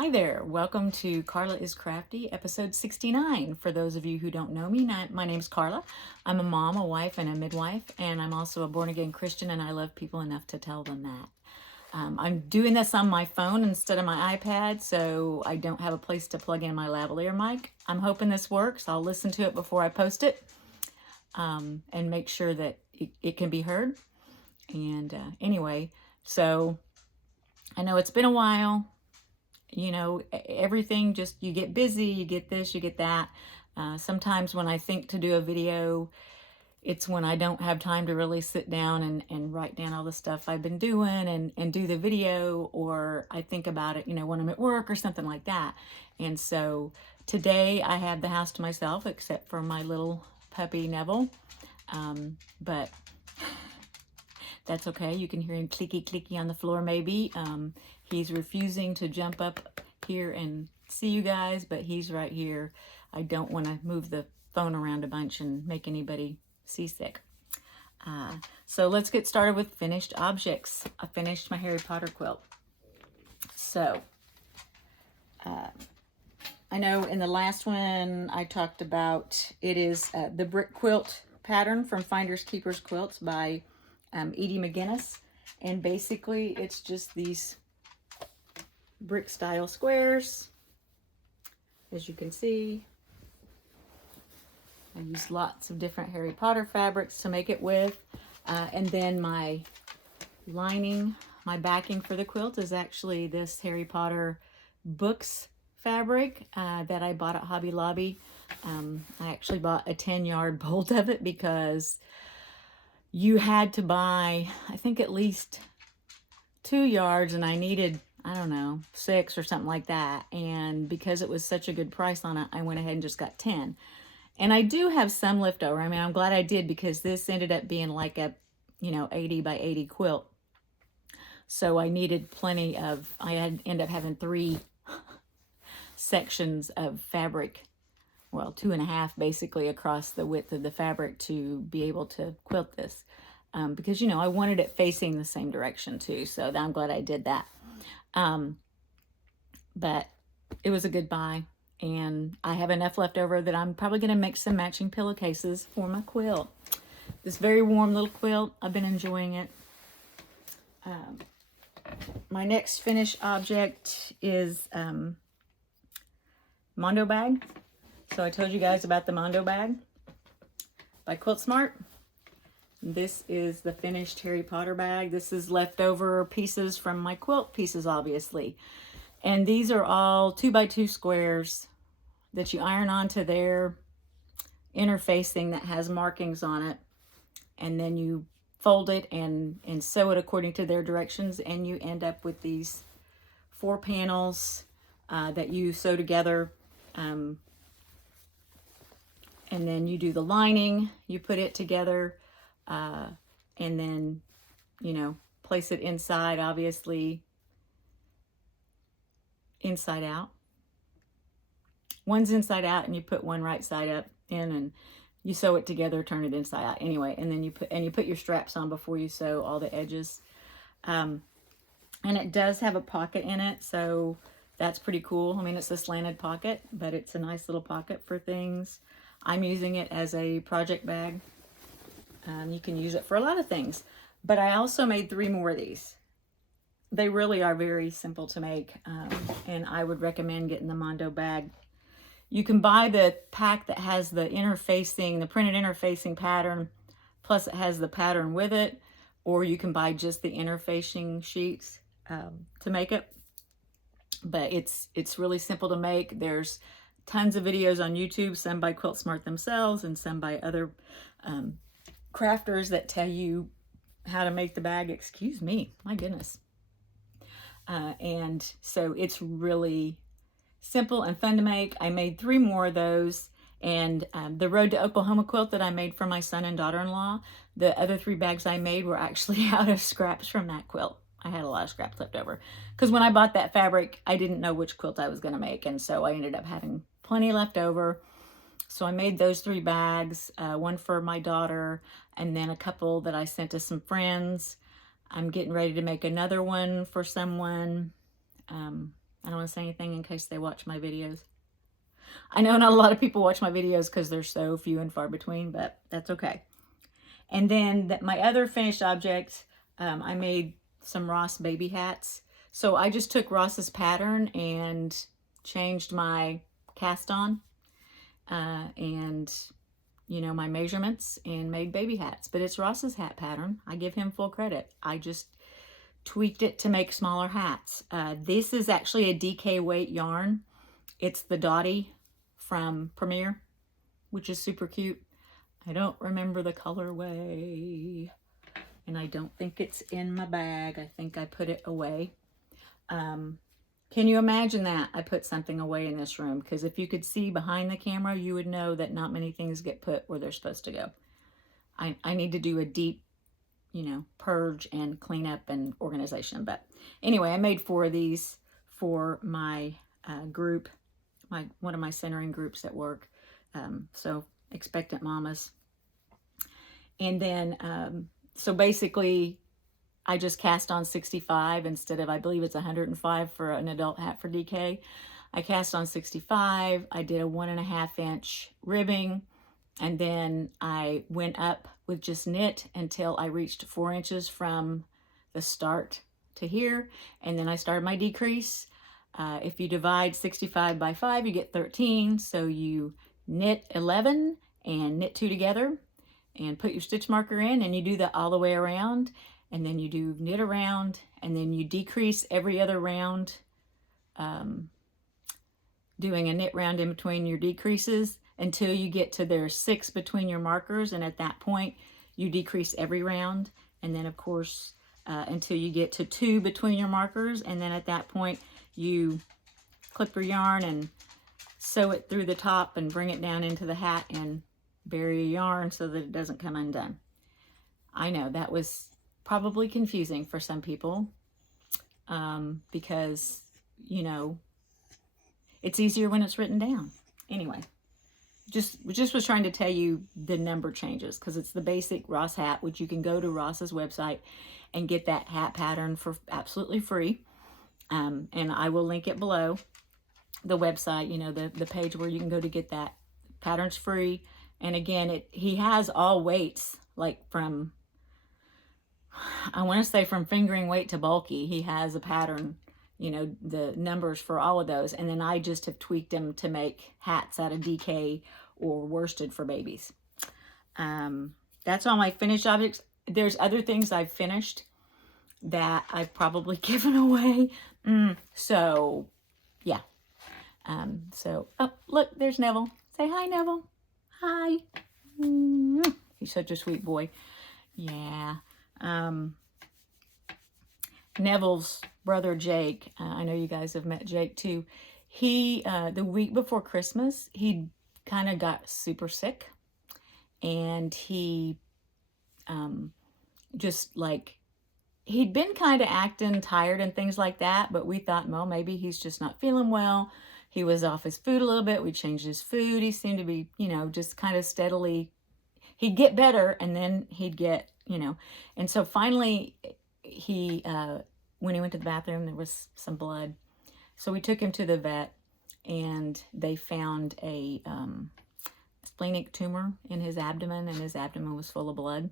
Hi there, welcome to Carla is Crafty, episode 69. For those of you who don't know me, my name's Carla. I'm a mom, a wife, and a midwife, and I'm also a born-again Christian, and I love people enough to tell them that. I'm doing this on my phone instead of my iPad, so I don't have a place to plug in my lavalier mic. I'm hoping this works. I'll listen to it before I post it and make sure that it can be heard. And anyway, so I know it's been a while. You know, everything just, you get busy, you get this, you get that. Sometimes when I think to do a video, it's when I don't have time to really sit down and write down all the stuff I've been doing and do the video, or I think about it, you know, when I'm at work or something like that. And so today I have the house to myself, except for my little puppy Neville. But that's okay. You can hear him clicky clicky on the floor maybe. He's refusing to jump up here and see you guys, but he's right here. I don't want to move the phone around a bunch and make anybody seasick. So let's get started with finished objects. I finished my Harry Potter quilt. So I know in the last one I talked about, it is the brick quilt pattern from Finders Keepers Quilts by Edie McGinnis. And basically it's just these brick style squares. As you can see, I used lots of different Harry Potter fabrics to make it with. And then my lining, my backing for the quilt is actually this Harry Potter books fabric that I bought at Hobby Lobby. I actually bought a 10-yard bolt of it because you had to buy, I think, at least 2 yards, and I needed, I don't know, 6 or something like that. And because it was such a good price on it, I went ahead and just got 10. And I do have some left over. I mean, I'm glad I did, because this ended up being like a, you know, 80 by 80 quilt. So I needed plenty of, I had end up having 3 sections of fabric, well, 2.5 basically across the width of the fabric to be able to quilt this. Because, you know, I wanted it facing the same direction too. So I'm glad I did that. But it was a good buy. And I have enough left over that I'm probably going to make some matching pillowcases for my quilt. This very warm little quilt. I've been enjoying it. My next finished object is Mondo bag. So I told you guys about the Mondo bag by Quilt Smart. This is the finished Harry Potter bag. This is leftover pieces from my quilt pieces, obviously. And these are all 2x2 squares that you iron onto their interfacing that has markings on it. And then you fold it and sew it according to their directions. And you end up with these 4 panels that you sew together. And then you do the lining, you put it together, and then, you know, place it inside, obviously, inside out. One's inside out, and you put one right side up in, and you sew it together, turn it inside out anyway, and then you put your straps on before you sew all the edges. And it does have a pocket in it, so that's pretty cool. I mean, it's a slanted pocket, but it's a nice little pocket for things. I'm using it as a project bag. You can use it for a lot of things. But I also made 3 more of these. They really are very simple to make, and I would recommend getting the Mondo bag. You can buy the pack that has the interfacing, the printed interfacing pattern, plus it has the pattern with it, or you can buy just the interfacing sheets to make it. But it's really simple to make. There's tons of videos on YouTube, some by Quilt Smart themselves and some by other crafters that tell you how to make the bag. Excuse me, my goodness. And so it's really simple and fun to make. I made 3 more of those. And the Road to Oklahoma quilt that I made for my son and daughter-in-law, the other 3 bags I made were actually out of scraps from that quilt. I had a lot of scraps left over. Because when I bought that fabric, I didn't know which quilt I was going to make. And so I ended up having plenty left over. So I made those 3 bags, one for my daughter, and then a couple that I sent to some friends. I'm getting ready to make another one for someone. I don't want to say anything in case they watch my videos. I know not a lot of people watch my videos because they're so few and far between, but that's okay. And then my other finished object, I made some Ross baby hats. So I just took Ross's pattern and changed my cast on and, you know, my measurements and made baby hats. But it's Ross's hat pattern. I give him full credit. I just tweaked it to make smaller hats. This is actually a DK weight yarn. It's the Dottie from Premier, which is super cute. I don't remember the colorway, and I don't think it's in my bag. I think I put it away. Can you imagine that? I put something away in this room, because if you could see behind the camera, you would know that not many things get put where they're supposed to go. I need to do a deep, you know, purge and clean up and organization. But anyway, I made 4 of these for my group, one of my centering groups at work. So expectant mamas. And then, so basically, I just cast on 65 instead of, I believe it's 105 for an adult hat for DK. I cast on 65. I did a 1.5 inch ribbing, and then I went up with just knit until I reached 4 inches from the start to here. And then I started my decrease. If you divide 65 by 5, you get 13. So you knit 11 and knit 2 together and put your stitch marker in, and you do that all the way around. And then you do knit around, and then you decrease every other round, doing a knit round in between your decreases until you get to there's 6 between your markers. And at that point, you decrease every round. And then, of course, until you get to 2 between your markers. And then at that point, you clip your yarn and sew it through the top and bring it down into the hat and bury your yarn so that it doesn't come undone. I know that was probably confusing for some people because, you know, it's easier when it's written down. Anyway, just was trying to tell you the number changes, because it's the basic Ross hat, which you can go to Ross's website and get that hat pattern for absolutely free. And I will link it below, the website, you know, the page where you can go to get that. Pattern's free. And again, he has all weights, like from, I want to say from fingering weight to bulky. He has a pattern, you know, the numbers for all of those. And then I just have tweaked them to make hats out of DK or worsted for babies. That's all my finished objects. There's other things I've finished that I've probably given away. So, yeah. Oh, look, there's Neville. Say hi, Neville. Hi. He's such a sweet boy. Yeah. Neville's brother, Jake, I know you guys have met Jake too. He, the week before Christmas, he kind of got super sick, and he, just like, he'd been kind of acting tired and things like that, but we thought, well, maybe he's just not feeling well. He was off his food a little bit. We changed his food. He seemed to be, you know, just kind of steadily, he'd get better, and then he'd get, you know, and so finally he, when he went to the bathroom, there was some blood. So we took him to the vet, and they found a splenic tumor in his abdomen, and his abdomen was full of blood.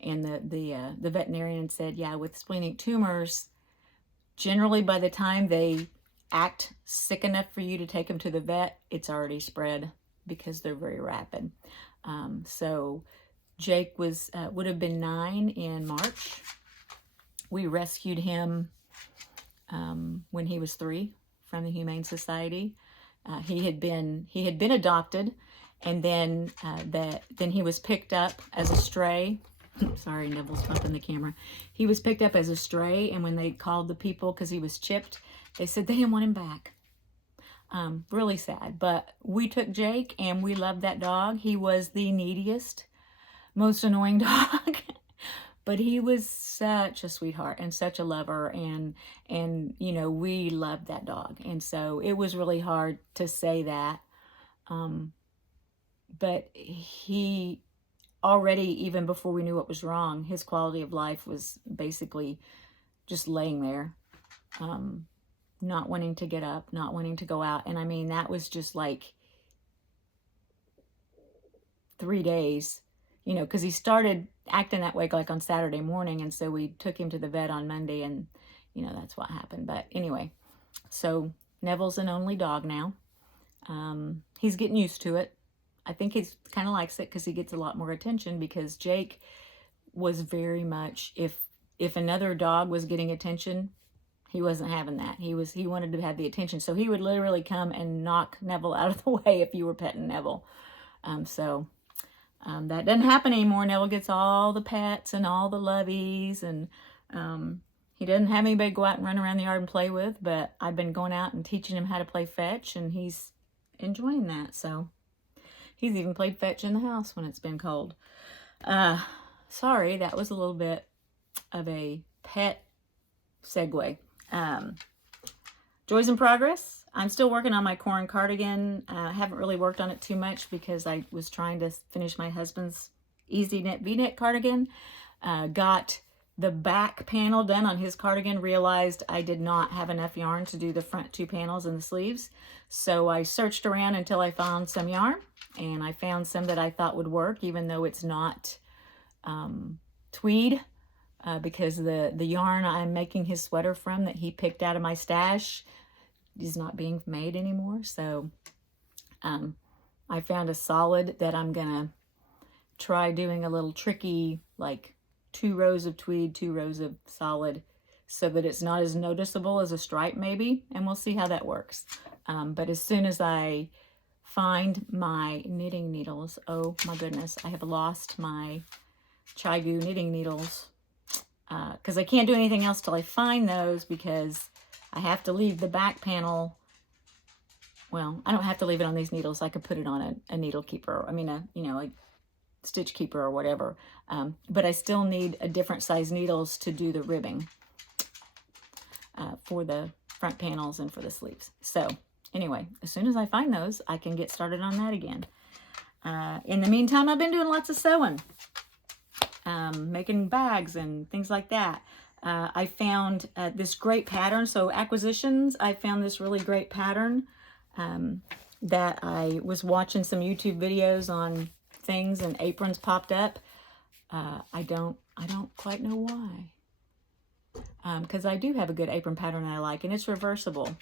And the veterinarian said, yeah, with splenic tumors, generally by the time they act sick enough for you to take them to the vet, it's already spread because they're very rapid. So Jake would have been 9 in March. We rescued him when he was 3 from the Humane Society. He had been adopted, and then he was picked up as a stray. Sorry, Neville's bumping the camera. He was picked up as a stray, and when they called the people, because he was chipped, they said they didn't want him back. Really sad. But we took Jake, and we loved that dog. He was the neediest, most annoying dog. But he was such a sweetheart and such a lover, and you know, we loved that dog. And so it was really hard to say that. But he already, even before we knew what was wrong, his quality of life was basically just laying there. not wanting to get up, not wanting to go out. And I mean, that was just like 3 days, you know, because he started acting that way like on Saturday morning. And so we took him to the vet on Monday, and, you know, that's what happened. But anyway, so Neville's an only dog now. He's getting used to it. I think he's kind of likes it because he gets a lot more attention, because Jake was very much, if another dog was getting attention, he wasn't having that. He wanted to have the attention. So he would literally come and knock Neville out of the way if you were petting Neville. That doesn't happen anymore. Neville gets all the pets and all the loveys, and he doesn't have anybody to go out and run around the yard and play with, but I've been going out and teaching him how to play fetch, and he's enjoying that. So he's even played fetch in the house when it's been cold. Sorry, that was a little bit of a pet segue. Joys in progress. I'm still working on my corn cardigan. I haven't really worked on it too much because I was trying to finish my husband's easy knit V-neck cardigan. Got the back panel done on his cardigan, realized I did not have enough yarn to do the front 2 panels and the sleeves. So I searched around until I found some yarn, and I found some that I thought would work, even though it's not tweed, because the yarn I'm making his sweater from that he picked out of my stash is not being made anymore. So I found a solid that I'm gonna try doing a little tricky, like 2 rows of tweed, 2 rows of solid, so that it's not as noticeable as a stripe maybe, and we'll see how that works. But as soon as I find my knitting needles, oh my goodness, I have lost my Chai-Gu knitting needles, because I can't do anything else till I find those, because I have to leave the back panel. Well, I don't have to leave it on these needles. I could put it on a needle keeper. I mean, a stitch keeper or whatever. But I still need a different size needles to do the ribbing for the front panels and for the sleeves. So anyway, as soon as I find those, I can get started on that again. In the meantime, I've been doing lots of sewing, making bags and things like that. I found this great pattern. So acquisitions, I found this really great pattern that I was watching some YouTube videos on things, and aprons popped up. I don't quite know why. Because I do have a good apron pattern that I like, and it's reversible.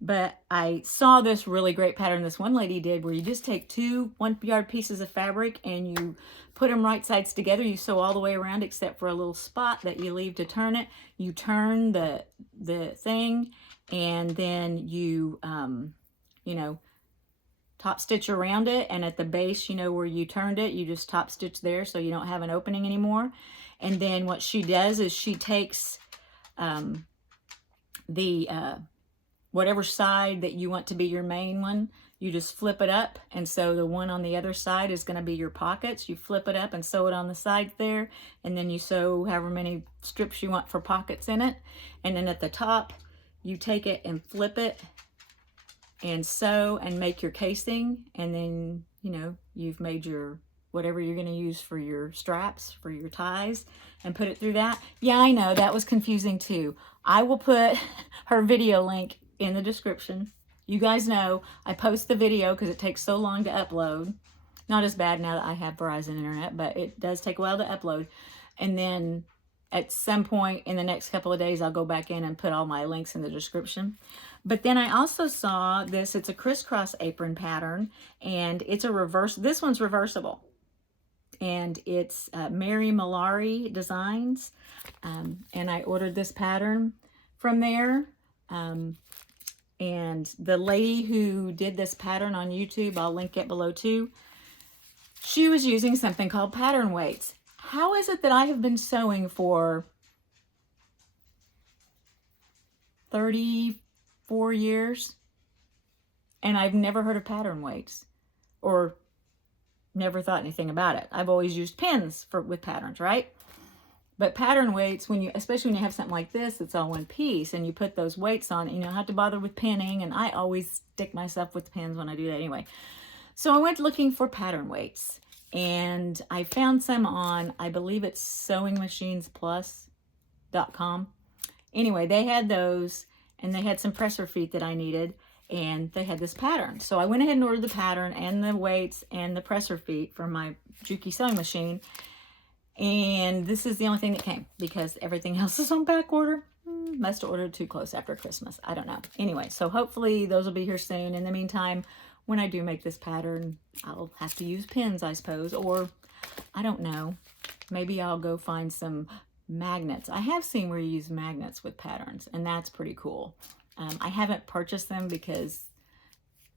But I saw this really great pattern this one lady did, where you just take 2 1-yard pieces of fabric and you put them right sides together. You sew all the way around except for a little spot that you leave to turn it. You turn the thing, and then you, top stitch around it. And at the base, where you turned it, you just top stitch there so you don't have an opening anymore. And then what she does is she takes whatever side that you want to be your main one, you just flip it up. And so the one on the other side is going to be your pockets. You flip it up and sew it on the side there. And then you sew however many strips you want for pockets in it. And then at the top, you take it and flip it and sew and make your casing. And then, you've made your whatever you're going to use for your straps, for your ties, and put it through that. Yeah, I know, that was confusing too. I will put her video link in the description. You guys know I post the video because it takes so long to upload. Not as bad now that I have Verizon internet, but it does take a while to upload. And then at some point in the next couple of days, I'll go back in and put all my links in the description. But then I also saw this. It's a crisscross apron pattern, and it's a reverse. This one's reversible, and it's Mary Malari Designs. And I ordered this pattern from there. And the lady who did this pattern on YouTube, I'll link it below too, she was using something called pattern weights. How is it that I have been sewing for 34 years and I've never heard of pattern weights, or never thought anything about it? I've always used pins with patterns, right? But pattern weights, especially when you have something like this, it's all one piece, and you put those weights on it, you don't have to bother with pinning, and I always stick myself with pins when I do that anyway. So I went looking for pattern weights, and I found some on, I believe it's sewingmachinesplus.com. Anyway, they had those, and they had some presser feet that I needed, and they had this pattern. So I went ahead and ordered the pattern and the weights and the presser feet for my Juki sewing machine. And this is the only thing that came because everything else is on back order. Must have ordered too close after Christmas. I don't know. Anyway, so hopefully those will be here soon. In the meantime, when I do make this pattern, I'll have to use pins, I suppose, or I don't know. Maybe I'll go find some magnets. I have seen where you use magnets with patterns, and that's pretty cool. I haven't purchased them because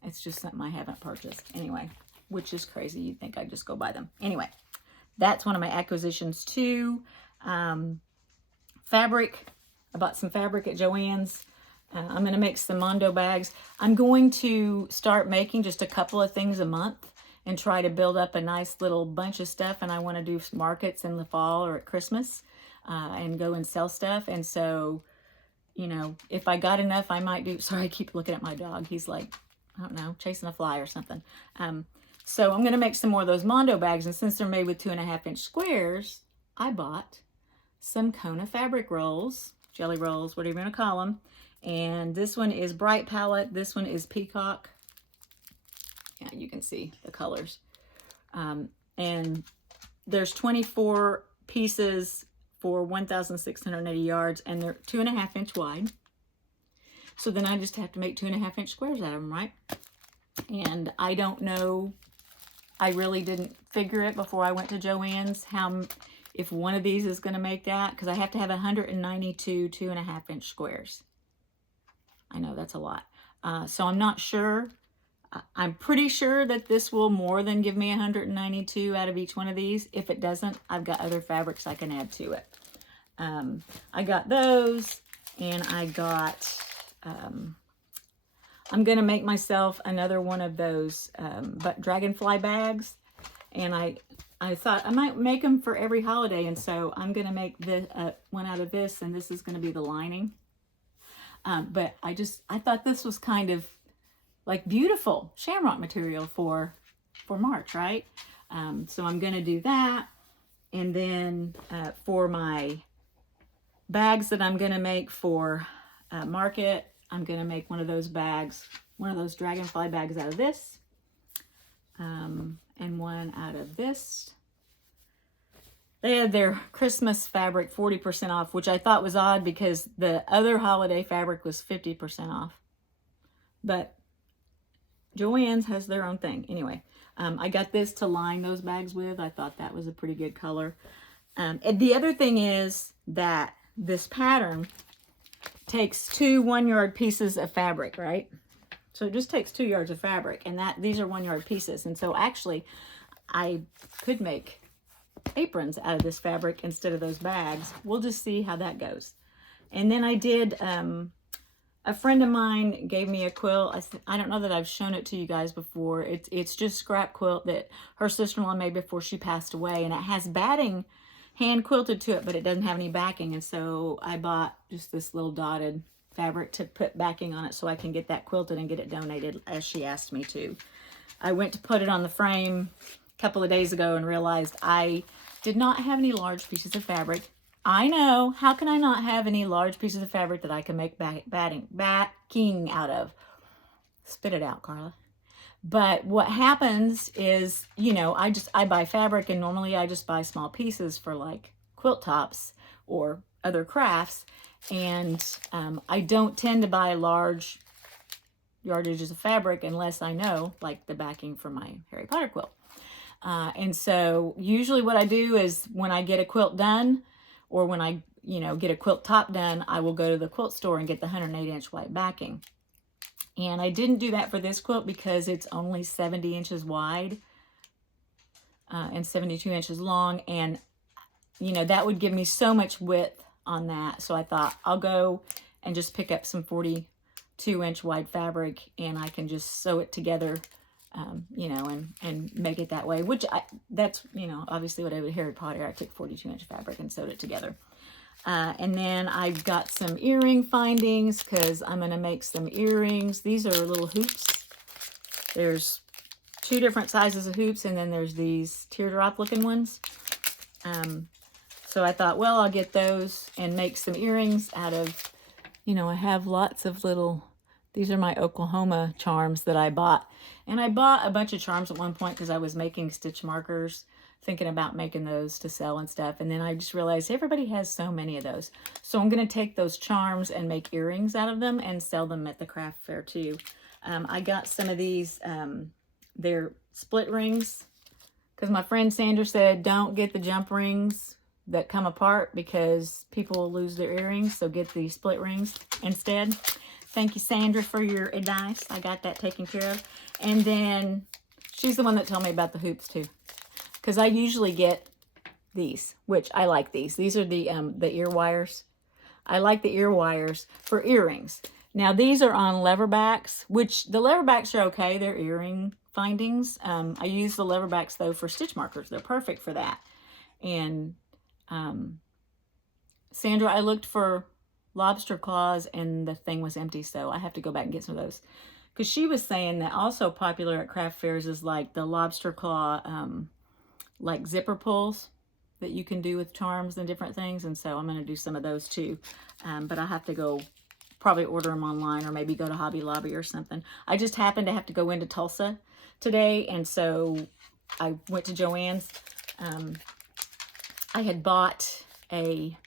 it's just something I haven't purchased. Anyway, which is crazy. You'd think I'd just go buy them. Anyway, that's one of my acquisitions too. Fabric. I bought some fabric at Joann's. I'm going to make some Mondo bags. I'm going to start making just a couple of things a month and try to build up a nice little bunch of stuff. And I want to do markets in the fall or at Christmas and go and sell stuff. And so, you know, if I got enough, I might do. Sorry, I keep looking at my dog. He's like, I don't know, chasing a fly or something. So I'm going to make some more of those Mondo bags. And since they're made with 2.5-inch squares, I bought some Kona fabric rolls, jelly rolls, whatever you want to call them. And this one is Bright Palette. This one is Peacock. Yeah, you can see the colors. And there's 24 pieces for 1,680 yards, and they're 2.5-inch wide. So then I just have to make 2.5-inch squares out of them, right? And I don't know. I really didn't figure it before I went to Joann's if one of these is going to make that, because I have to have 192 2.5-inch squares. I know that's a lot. So I'm not sure. I'm pretty sure that this will more than give me 192 out of each one of these. If it doesn't, I've got other fabrics I can add to it. I got those, and I got, I'm going to make myself another one of those dragonfly bags. And I thought I might make them for every holiday. And so I'm going to make this one out of this, and this is going to be the lining. But I thought this was kind of like beautiful shamrock material for March, right? So I'm going to do that. And then for my bags that I'm going to make for market, I'm going to make one of those bags, one of those dragonfly bags out of this. And one out of this. They had their Christmas fabric 40% off, which I thought was odd because the other holiday fabric was 50% off. But Joann's has their own thing. Anyway, I got this to line those bags with. I thought that was a pretty good color. And the other thing is that this pattern takes 2 1-yard pieces of fabric, right? So it just takes 2 yards of fabric, and these are 1-yard pieces. And so actually I could make aprons out of this fabric instead of those bags. We'll just see how that goes. And then I did, a friend of mine gave me a quilt. I don't know that I've shown it to you guys before. It's just scrap quilt that her sister-in-law made before she passed away. And it has batting hand quilted to it, but it doesn't have any backing. And so I bought just this little dotted fabric to put backing on it so I can get that quilted and get it donated as she asked me to. I went to put it on the frame a couple of days ago and realized I did not have any large pieces of fabric. I know, how can I not have any large pieces of fabric that I can make backing out of? Spit it out, Carla. But what happens is, you know, I buy fabric, and normally I just buy small pieces for like quilt tops or other crafts. And I don't tend to buy large yardages of fabric unless I know, like, the backing for my Harry Potter quilt. And so usually what I do is when I get a quilt done, or when I, you know, get a quilt top done, I will go to the quilt store and get the 108-inch white backing. And I didn't do that for this quilt because it's only 70 inches wide and 72 inches long. And, you know, that would give me so much width on that. So I thought I'll go and just pick up some 42-inch wide fabric, and I can just sew it together, you know, and make it that way, which that's, you know, obviously what I did with Harry Potter. I took 42-inch fabric and sewed it together. And then I've got some earring findings because I'm going to make some earrings. These are little hoops. There's 2 different sizes of hoops, and then there's these teardrop looking ones. So I thought, well, I'll get those and make some earrings out of you know, I have lots of little, these are my Oklahoma charms that I bought. And I bought a bunch of charms at one point because I was making stitch markers, thinking about making those to sell and stuff. And then I just realized everybody has so many of those. So I'm going to take those charms and make earrings out of them and sell them at the craft fair too. I got some of these, they're split rings, because my friend Sandra said, don't get the jump rings that come apart because people will lose their earrings. So get the split rings instead. Thank you, Sandra, for your advice. I got that taken care of. And then she's the one that told me about the hoops too, because I usually get these, which I like these. These are the ear wires. I like the ear wires for earrings. Now these are on leverbacks, which the leverbacks are okay. They're earring findings. I use the leverbacks though for stitch markers. They're perfect for that. And Sandra, I looked for lobster claws and the thing was empty, so I have to go back and get some of those. Because she was saying that also popular at craft fairs is like the lobster claw, like zipper pulls that you can do with charms and different things. And so I'm going to do some of those too. But I have to go probably order them online or maybe go to Hobby Lobby or something. I just happened to have to go into Tulsa today. And so I went to Joann's. I had bought a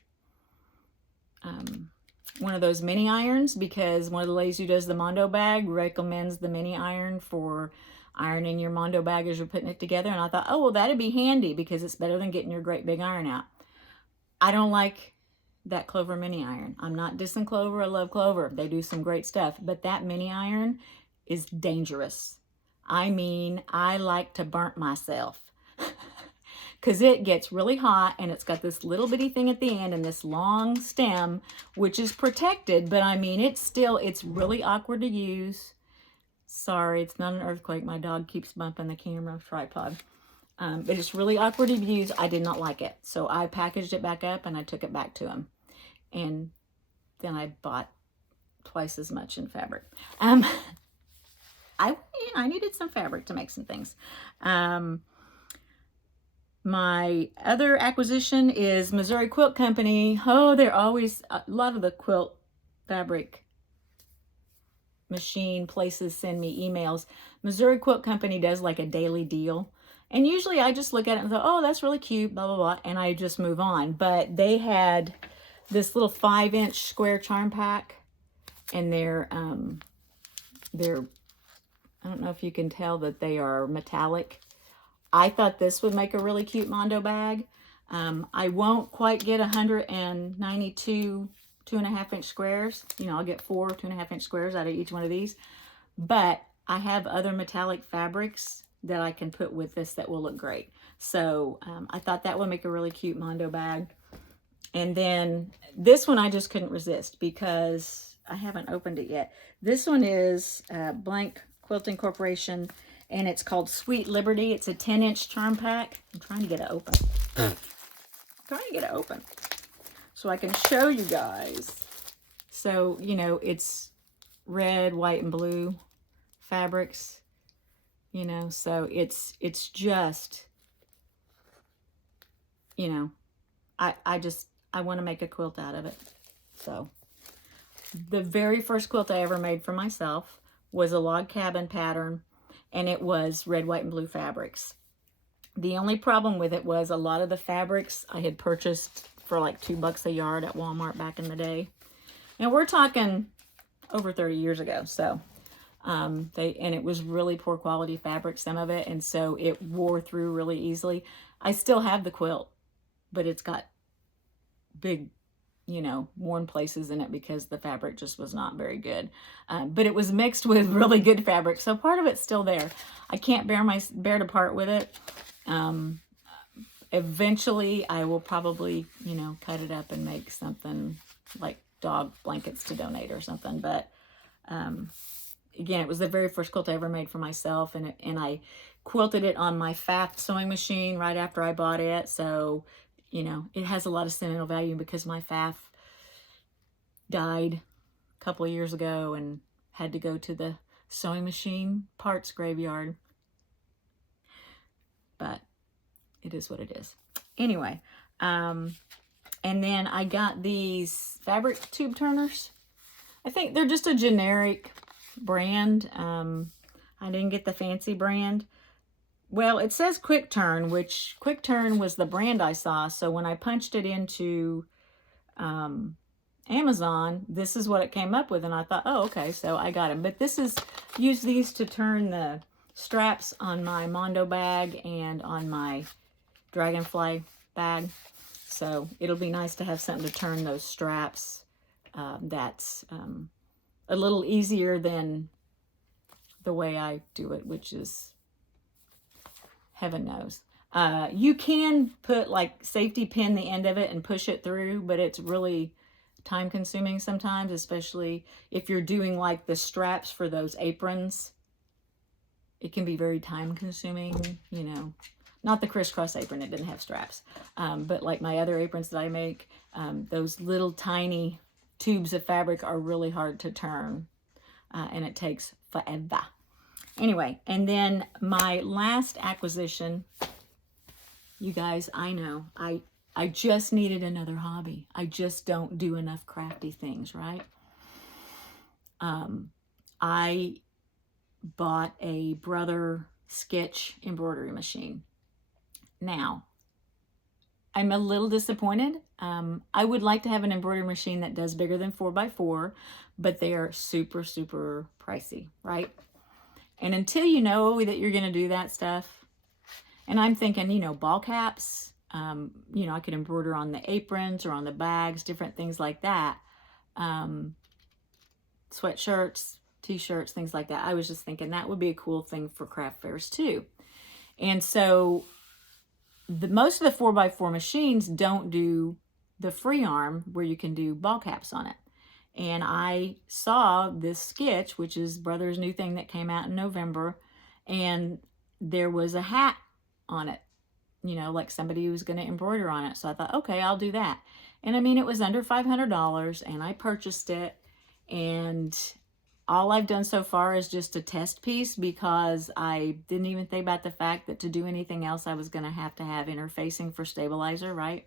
one of those mini irons because one of the ladies who does the Mondo bag recommends the mini iron for ironing your Mondo bag as you're putting it together. And I thought, oh, well, that'd be handy because it's better than getting your great big iron out. I don't like that Clover mini iron. I'm not dissing Clover. I love Clover. They do some great stuff. But that mini iron is dangerous. I mean, I like to burn myself. Because it gets really hot and it's got this little bitty thing at the end and this long stem, which is protected. But I mean, it's really awkward to use. Sorry, it's not an earthquake. My dog keeps bumping the camera tripod. But it's really awkward to use. I did not like it. So I packaged it back up and I took it back to him. And then I bought twice as much in fabric. I needed some fabric to make some things. My other acquisition is Missouri Quilt Company. Oh, they're always, a lot of the quilt fabric machine places send me emails. Missouri Quilt Company does like a daily deal. And usually I just look at it and go, oh, that's really cute, blah, blah, blah. And I just move on. But they had this little 5-inch square charm pack. And they're, I don't know if you can tell that they are metallic. I thought this would make a really cute Mondo bag. I won't quite get 192 2.5-inch squares. You know, I'll get 4 2.5-inch squares out of each one of these. But I have other metallic fabrics that I can put with this that will look great. So I thought that would make a really cute Mondo bag. And then this one I just couldn't resist because I haven't opened it yet. This one is Blank Quilting Corporation. And it's called Sweet Liberty. It's a 10-inch charm pack. I'm trying to get it open. So I can show you guys. So, you know, it's red, white, and blue fabrics. You know, so it's just, you know, I want to make a quilt out of it. So the very first quilt I ever made for myself was a log cabin pattern. And it was red, white, and blue fabrics. The only problem with it was a lot of the fabrics I had purchased for like $2 a yard at Walmart back in the day. And we're talking over 30 years ago. So, and it was really poor quality fabric, some of it. And so it wore through really easily. I still have the quilt, but it's got big, you know, worn places in it because the fabric just was not very good. But it was mixed with really good fabric. So part of it's still there. I can't bear to part with it. Eventually I will probably, you know, cut it up and make something like dog blankets to donate or something. But, again, it was the very first quilt I ever made for myself. And I quilted it on my Pfaff sewing machine right after I bought it. So, you know, it has a lot of sentimental value because my Pfaff died a couple of years ago and had to go to the sewing machine parts graveyard. But it is what it is. Anyway, and then I got these fabric tube turners. I think they're just a generic brand. I didn't get the fancy brand. Well, it says Quick Turn, which Quick Turn was the brand I saw. So when I punched it into Amazon, this is what it came up with. And I thought, oh, okay, so I got them. But use these to turn the straps on my Mondo bag and on my Dragonfly bag. So it'll be nice to have something to turn those straps. That's a little easier than the way I do it, which is heaven knows. You can put like safety pin the end of it and push it through, but it's really time consuming sometimes, especially if you're doing like the straps for those aprons. It can be very time consuming, you know. Not the crisscross apron, it didn't have straps. But like my other aprons that I make, those little tiny tubes of fabric are really hard to turn. And it takes forever. Anyway, and then my last acquisition, you guys, I know, I just needed another hobby. I just don't do enough crafty things, right? I bought a Brother Sketch embroidery machine. Now, I'm a little disappointed. I would like to have an embroidery machine that does bigger than 4x4, but they are super, super pricey, right? And until you know that you're going to do that stuff, and I'm thinking, you know, ball caps, you know, I could embroider on the aprons or on the bags, different things like that. Sweatshirts, t-shirts, things like that. I was just thinking that would be a cool thing for craft fairs too. And so most of the 4x4 machines don't do the free arm where you can do ball caps on it. And I saw this sketch, which is Brother's new thing that came out in November, and there was a hat on it, you know, like somebody was going to embroider on it. So I thought, okay, I'll do that. And I mean, it was under $500, and I purchased it, and all I've done so far is just a test piece because I didn't even think about the fact that to do anything else, I was going to have interfacing for stabilizer, right?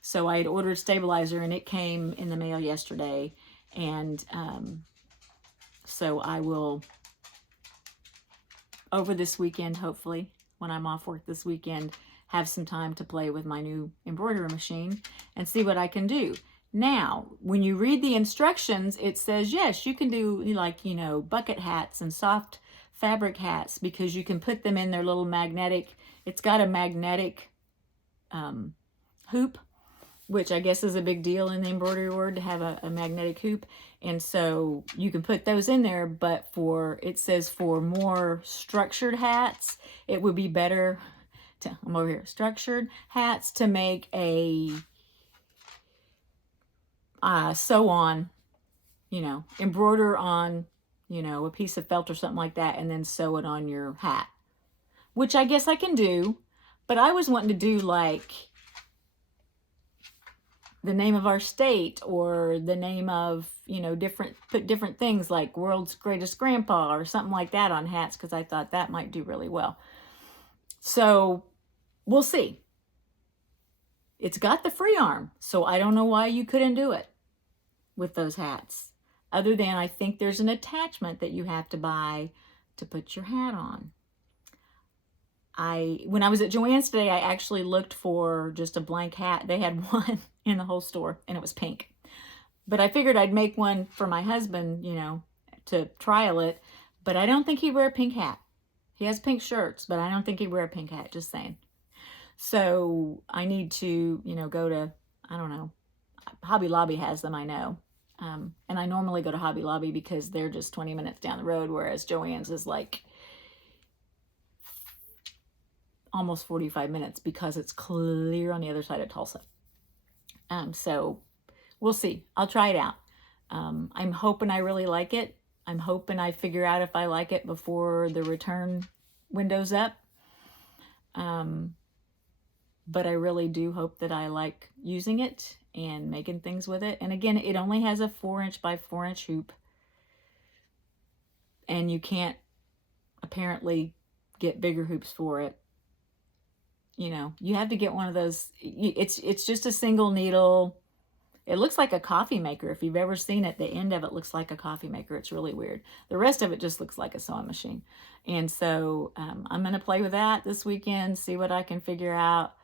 So I had ordered stabilizer, and it came in the mail yesterday. And so I will, over this weekend, hopefully, when I'm off work this weekend, have some time to play with my new embroidery machine and see what I can do. Now, when you read the instructions, it says, yes, you can do like, you know, bucket hats and soft fabric hats because you can put them in their little magnetic, it's got a magnetic hoop, which I guess is a big deal in the embroidery world to have a magnetic hoop. And so you can put those in there, but it says for more structured hats, it would be better to, I'm over here, structured hats to make a sew on, you know, embroider on, you know, a piece of felt or something like that, and then sew it on your hat, which I guess I can do. But I was wanting to do like the name of our state or the name of, you know, put different things like World's Greatest Grandpa or something like that on hats because I thought that might do really well. So we'll see. It's got the free arm, so I don't know why you couldn't do it with those hats. Other than I think there's an attachment that you have to buy to put your hat on. When I was at Joann's today, I actually looked for just a blank hat. They had one in the whole store, and it was pink. But I figured I'd make one for my husband, you know, to trial it. But I don't think he'd wear a pink hat. He has pink shirts, but I don't think he'd wear a pink hat, just saying. So I need to, you know, go to, I don't know, Hobby Lobby has them, I know. And I normally go to Hobby Lobby because they're just 20 minutes down the road, whereas Joann's is like almost 45 minutes because it's clear on the other side of Tulsa. So we'll see. I'll try it out. I'm hoping I really like it. I'm hoping I figure out if I like it before the return window's up. But I really do hope that I like using it and making things with it. And again, it only has a 4" by 4" hoop. And you can't apparently get bigger hoops for it. You know, you have to get one of those. It's just a single needle It looks like a coffee maker. If you've ever seen it, the end of it looks like a coffee maker. It's really weird. The rest of it just looks like a sewing machine. And so I'm going to play with that this weekend, see what I can figure out.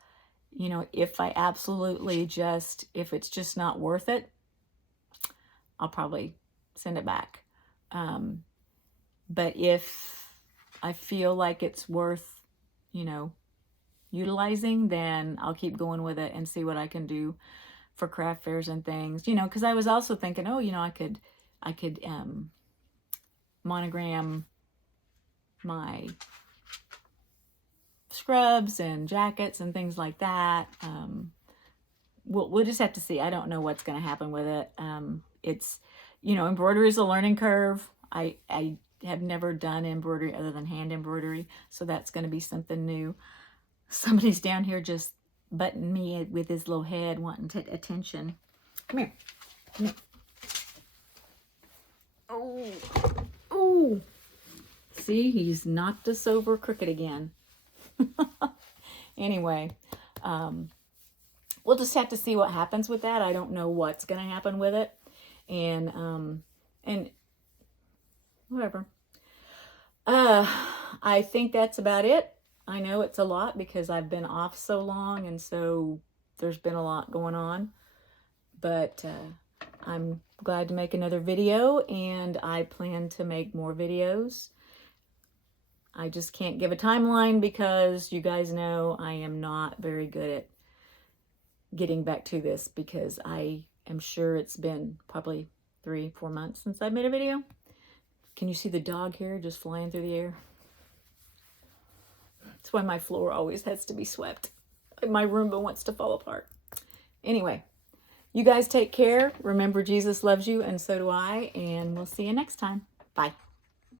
You know, if I absolutely just, if it's just not worth it, I'll probably send it back. But if I feel like it's worth, you know, utilizing, then I'll keep going with it and see what I can do for craft fairs and things, you know, because I was also thinking, oh, you know, I could monogram my scrubs and jackets and things like that. We'll just have to see. I don't know what's going to happen with it. It's, you know, embroidery is a learning curve. I have never done embroidery other than hand embroidery, so that's going to be something new. Somebody's down here just butting me with his little head, wanting attention. Come here. Come here. Oh. Oh. See, he's knocked us over crooked again. Anyway, we'll just have to see what happens with that. I don't know what's going to happen with it. And whatever. I think that's about it. I know it's a lot because I've been off so long, and so there's been a lot going on. But I'm glad to make another video, and I plan to make more videos. I just can't give a timeline because you guys know I am not very good at getting back to this, because I am sure it's been probably 3-4 months since I made a video. Can you see the dog hair just flying through the air? That's why my floor always has to be swept. My Roomba wants to fall apart. Anyway, you guys take care. Remember, Jesus loves you, and so do I, and we'll see you next time. Bye.